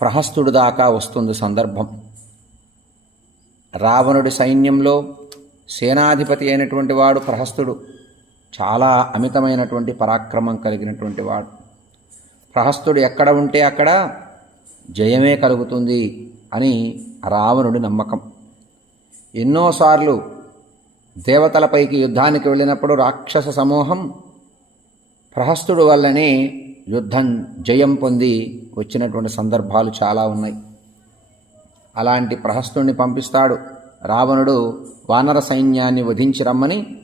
ప్రహస్తుడు దాకా వస్తుంది సందర్భం. రావణుడి సైన్యంలో సేనాధిపతి అయినటువంటి వాడు ప్రహస్తుడు. చాలా అమితమైనటువంటి పరాక్రమం కలిగినటువంటి వాడు. ప్రహస్తుడు ఎక్కడ ఉంటే అక్కడ జయమే కలుగుతుంది అని రావణుడి నమ్మకం. ఎన్నోసార్లు దేవతలపైకి యుద్ధానికి వెళ్ళినప్పుడు రాక్షస సమూహం ప్రహస్తుడు వల్లనే యుద్ధం జయం పొంది వచ్చినటువంటి సందర్భాలు చాలా ఉన్నాయి. అలాంటి ప్రహస్తుడిని పంపిస్తాడు. రావణుడు వానర సైన్యాన్ని వధించి రమ్మని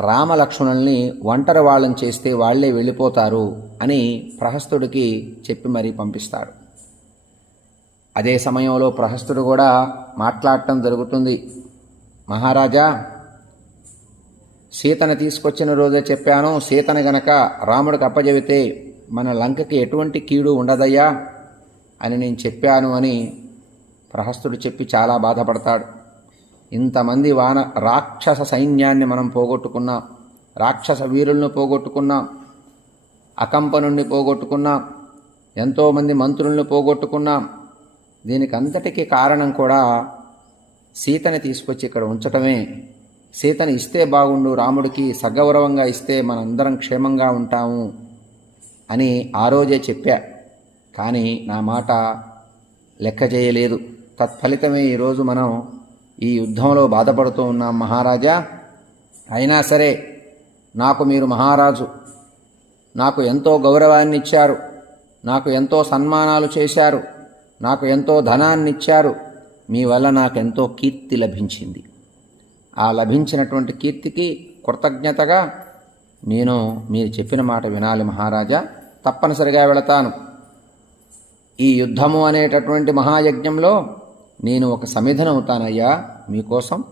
రామలక్ష్మణుల్ని ఒంటరి వాళ్ళని చేస్తే వాళ్ళే వెళ్ళిపోతారు అని ప్రహస్తుడికి చెప్పి మరీ పంపిస్తాడు. అదే సమయంలో ప్రహస్తుడు కూడా మాట్లాడటం జరుగుతుంది. మహారాజా సీతను తీసుకొచ్చిన రోజే చెప్పాను సీతను గనక రాముడికి అప్పజెబితే మన లంకకి ఎటువంటి కీడు ఉండదయ్యా అని నేను చెప్పాను అని ప్రహస్తుడు చెప్పి చాలా బాధపడతాడు. ఇంతమంది వాన రాక్షస సైన్యాన్ని మనం పోగొట్టుకున్నాం. రాక్షస వీరులను పోగొట్టుకున్నాం. అకంపనుణ్ణి పోగొట్టుకున్నాం. ఎంతోమంది మంత్రులను పోగొట్టుకున్నాం. దీనికి అంతటికీ కారణం కూడా సీతని తీసుకొచ్చి ఇక్కడ ఉంచటమే. సీతని ఇస్తే బాగుండు రాముడికి సగౌరవంగా ఇస్తే మనందరం క్షేమంగా ఉంటాము. అని ఆ రోజే చెప్పా. కానీ నా మాట లెక్క చేయలేదు. తత్ఫలితమే ఈరోజు మనం ఈ యుద్ధంలో బాధపడుతూ ఉన్నాం మహారాజా. అయినా సరే నాకు మీరు మహారాజు. నాకు ఎంతో గౌరవాన్ని ఇచ్చారు నాకు ఎంతో సన్మానాలు చేశారు. నాకు ఎంతో ధనాన్ని ఇచ్చారు మీ వల్ల నాకు ఎంతో కీర్తి లభించింది. ఆ లభించినటువంటి కీర్తికి కృతజ్ఞతగా నేను మీరు చెప్పిన మాట వినాలి మహారాజా. తప్పనిసరిగా వెళతాను. ఈ యుద్ధము అనేటటువంటి మహాయజ్ఞంలో నేను ఒక సమిధనవుతానయ్యా మీకోసం.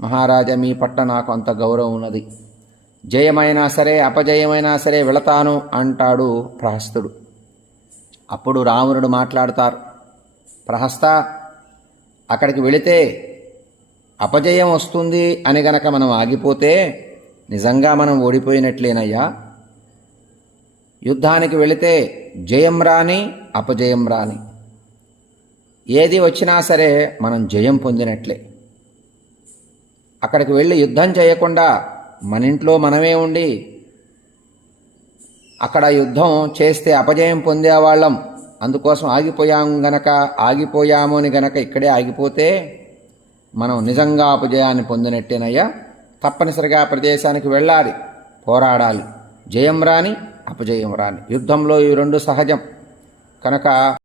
మహారాజా మీ పట్ల నాకు అంత గౌరవం ఉన్నది. జయమైనా సరే అపజయమైనా సరే వెళతాను అంటాడు ప్రహస్తుడు. అప్పుడు రావణుడు మాట్లాడతారు ప్రహస్త అక్కడికి వెళితే అపజయం వస్తుంది అని గనక మనం ఆగిపోతే నిజంగా మనం ఓడిపోయినట్లేనయ్యా. యుద్ధానికి వెళితే జయం రాని అపజయం రాని. ఏది వచ్చినా సరే మనం జయం పొందినట్లే. అక్కడికి వెళ్ళి యుద్ధం చేయకుండా మన ఇంట్లో మనమే ఉండి అక్కడ యుద్ధం చేస్తే అపజయం పొందేవాళ్ళం అందుకోసం ఆగిపోయాం గనక ఆగిపోయాము అని గనక ఇక్కడే ఆగిపోతే మనం నిజంగా అపజయాన్ని పొందినట్టేనయ్యా. తప్పనిసరిగా ప్రదేశానికి వెళ్ళాలి పోరాడాలి. జయం రాని అపజయం రాని. యుద్ధంలో ఈ రెండు సహజం. కనుక